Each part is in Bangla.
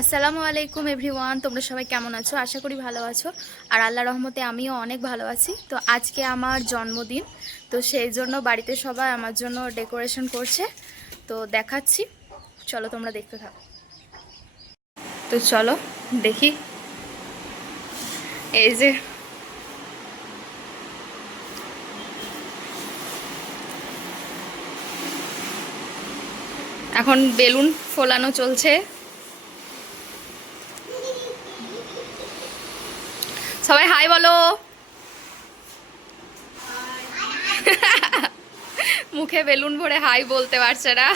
আসসালামু আলাইকুম এভরিওয়ান, তোমরা সবাই কেমন আছো? আশা করি ভালো আছো। আর আল্লাহর রহমতে আমিও অনেক ভালো আছি। তো আজকে আমার জন্মদিন, তো সেই জন্য বাড়িতে সবাই আমার জন্য ডেকোরেশন করছে, তো দেখাচ্ছি। চলো তোমরা দেখতে থাকো। তো চলো দেখি। এই যে এখন বেলুন ফোলানো চলছে। সবাই হাই বলো। মুখে বেলুন ভরে হাই বলতে পারছে না।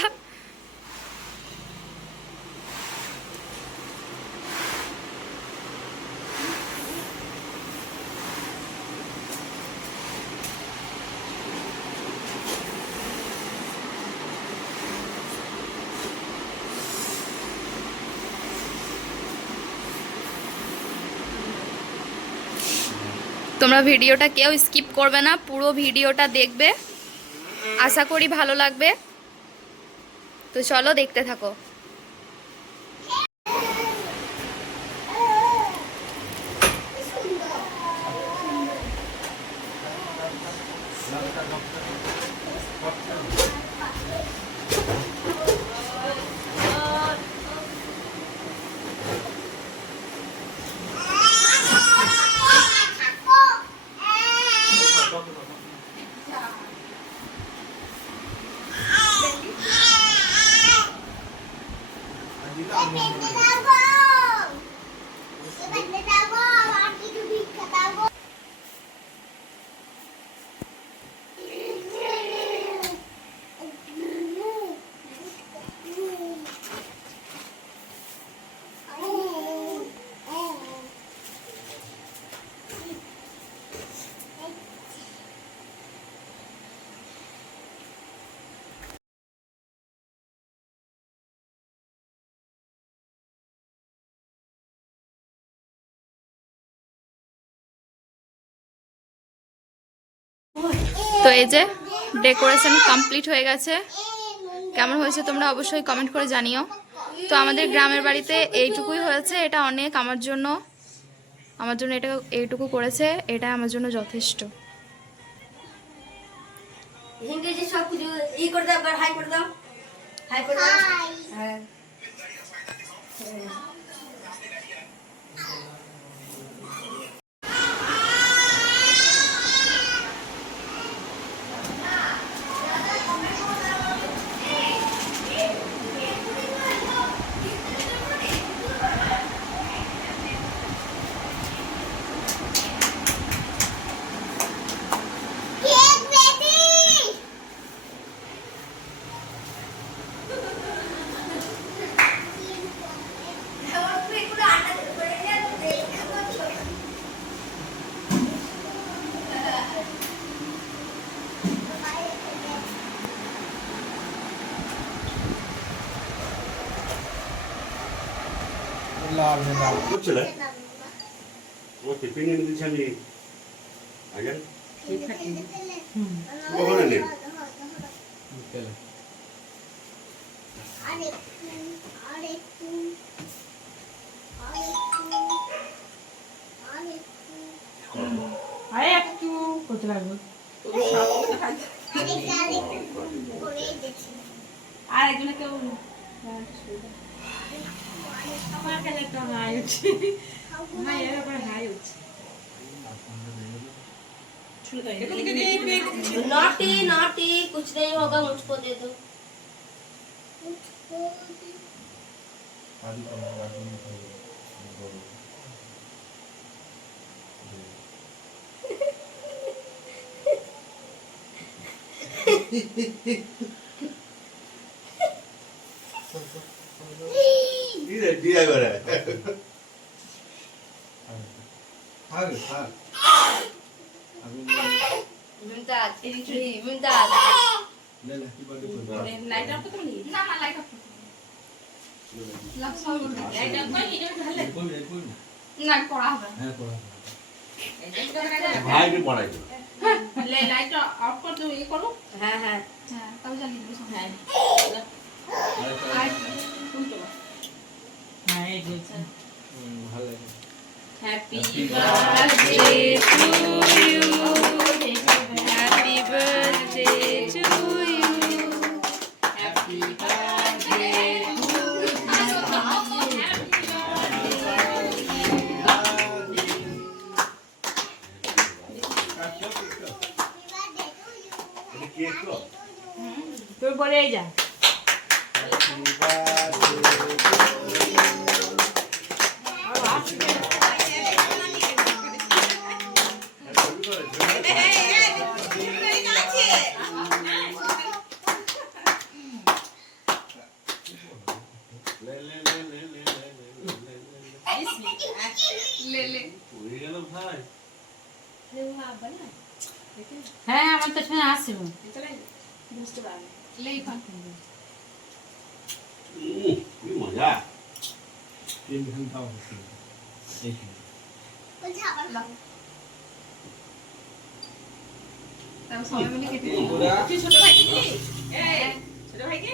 তোমরা ভিডিওটা কেউ স্কিপ করবে না, পুরো ভিডিওটা দেখবে, আশা করি ভালো লাগবে। তো চলো দেখতে থাকো। তো এই যে ডেকোরেশন কমপ্লিট হয়ে গেছে। কেমন হয়েছে তোমরা অবশ্যই কমেন্ট করে জানিও। তো আমাদের গ্রামের বাড়িতে এইটুকুই হয়েছে, এটা অনেক আমার জন্য এটা এইটুকু করেছে, এটা আমার জন্য যথেষ্ট। সব কিছু ই করে দাও, হাই করে দাও, হাই করে দাও। হ্যাঁ বুঝছিলে ও টিফিন এনে দিচ্ছি আমি আগে কখন এনে একটু করতে লাগবে আর একজনে কেউ আমার কাছে একটা হাই উঠছে, মায়ের আবার হাই উঠছে। नॉटी नॉटी कुछ नहीं होगा, मुझको दे दो। দিয়া করে मुमताज मुमताज লাইট অফ করতে বলি না, না লাইট অফ করতে লাইট অফ করে এটা ঢালে না করা হবে। হ্যাঁ করা হবে, ভাইকে পড়াই ले लाइट ऑफ कर दो, ये करो। हाँ हाँ हां तब जल्दी बस है। हां হ্যাঁ এই বলছি ভালো লাগে happy birthday to you, happy birthday to you, happy birthday এটা কেক তো তুই বলে যা হয়ে গেল ভাই হ্যাঁ আমার তো শুনে আসিব কি মজা তিন ঘন্টা হচ্ছে এইখানে ছোট ভাইকে কি ছোট ভাইকে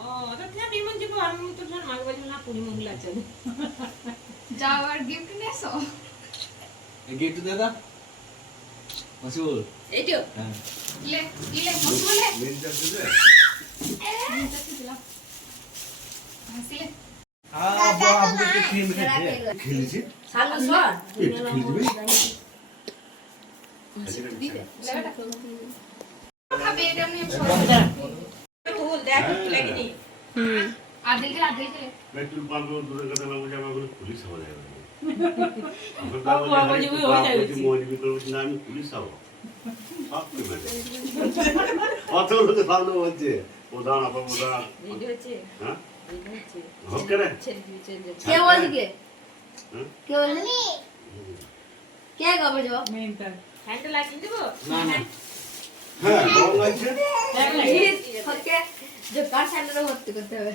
ও তো তুমি বিমন দিব আমি তো ধর মাকে বলি না পুরি মহিলা চলে যাওয়ার গিফট নেছো? গিফট দাদা মাসুল এইটো হ্যাঁ লে লে বলে মিনিটটা দিলে হাসিলে আব্বা আব্বুকে ক্রিম খেতে খেলেছি সালু সর একটু খেয়ে দিবি খাবে এটা নিয়ে তুল দেখ লাগেনি আদিলকে পেট্রোল পাম্পে দূরের কথা না বুঝে আমার পুলিশ হওয়া যায় আমি পুলিশ হবো সব অত লোকে ভালো হচ্ছে প্রধান আপা প্রধান ভিডিও হচ্ছে হ্যাঁ ভিডিও হচ্ছে হোক কেন ছেড়ে দিবি ছেড়ে দিবি কে বলকে কে বললি কে কবে যাব মেনটা হ্যান্ডটা লাগিয়ে দেব না না হ্যাঁ কেমন লাগছে দেখ লাগি ওকে যে কার স্যান্ডেলে ভর্তি করতে হবে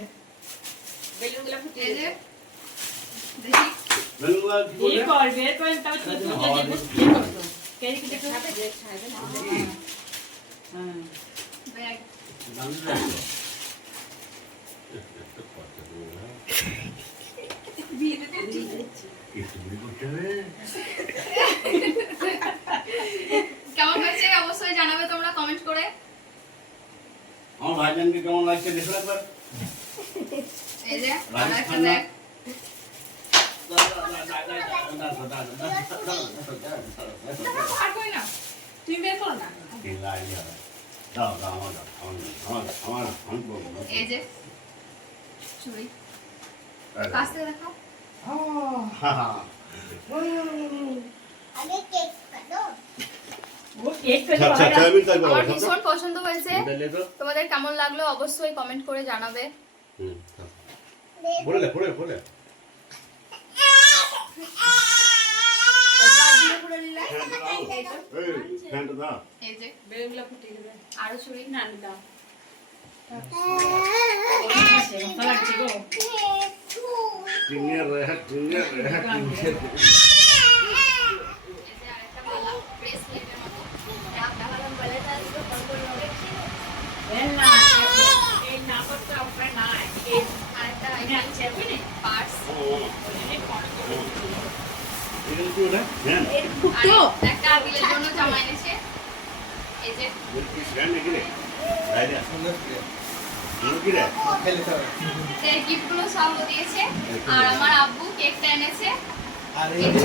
বেলুনগুলো ফুটিয়ে এই দে যে দেখি বেলুনগুলো কি এই করবে? কর বের করে তবে তুই তুই যে বুঝতে পারছো কেরি কি দেখো সাথে যে খাইবে না হ্যাঁ ব্যাগ দামি লাগলো। একটা কথা বলবো, একটু বুড়ি করতে হবে। কেমন হয়েছে অবশ্যই জানাবে তোমরা কমেন্ট করে। আমার ভাইজানকে কেমন লাগছে দেখো একবার এই যে আর রাজেশ একটা খান্না। ব্যাগ আর কই না তুমি বের করো না। দাও দাও আমার দাও আমার আমি বলবো এই যে চুড়ি কাছ থেকে দেখাও। ও কেক তো আচ্ছা আচ্ছা আমি তাই বলবো আমার ভীষণ পছন্দ হয়েছে। বলে তো তোমাদের কেমন লাগলো অবশ্যই কমেন্ট করে জানাবে। বলে বলে ফ্যানটা দাও এই যে বেলুনগুলো ফুটিয়ে দেবে আরো চুড়ি না দাও ভালো লাগছে গো টিনের টিনের এই যে আরেকটা মালা ব্রেসলেটের মতো দেখালাম গলাটা একটু কন্ট্রোল হবে। বেল না এই না করতে আপনার না এই আরেকটা এটা আছে বুঝলি পার্স এটা কি ওটা ফ্যান আর একটা আবিলের জন্য জামা এনেছে। এই যে ফ্যান নাকি রে রাইডা কি রে খেলে তো সেই গিফটগুলো সব ও দিয়েছে আর আমার আব্বু কেকটা এনেছে। আর এই যে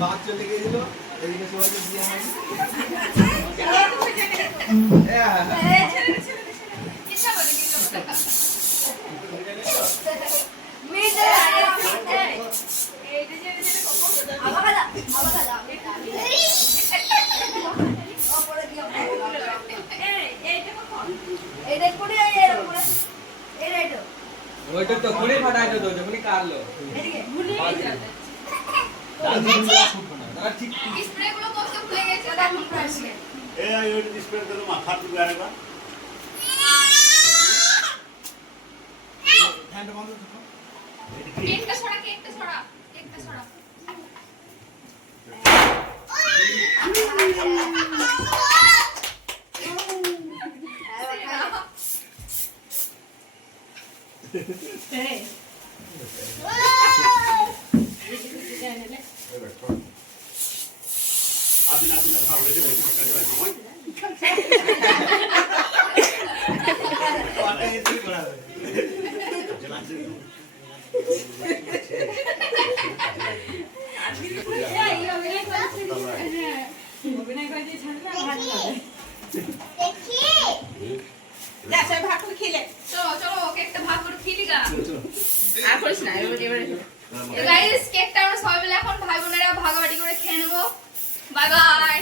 বাদ চলে গিয়েছিল এইদিকে সবাইকে দিয়ে হয় কিচ্ছা বলে মিটে এইটা যে আবার দাও ওপরে দিও এইটা করে এর উপরে এই রাইটো ওইটা তো করে ফাটাই তো যখনই কাটলো এদিকে ভুলে গেছে দাদা ঠিক স্প্রেগুলো করতে ভুলে গেছে এখন আসবে। এই আই ওই ডিসপ্লে তো মাথা টুকে আরেবা হ্যান্ড বন্ধ করো কেকটা ছড়া এই এই অভিনয় করছে হ্যাঁ অভিনয় করছে ছাড়লে ভালো লাগে যা সবাই ভাগ করে খেলে চলো চলো কেকটা ভাগ করে খেলি গা। আর করিস না এবারে তো গাইস কেকটা আমরা সবাই মিলে এখন ভাই বোনেরা ভাগাভাগি করে খেয়ে নেবো। Bye bye.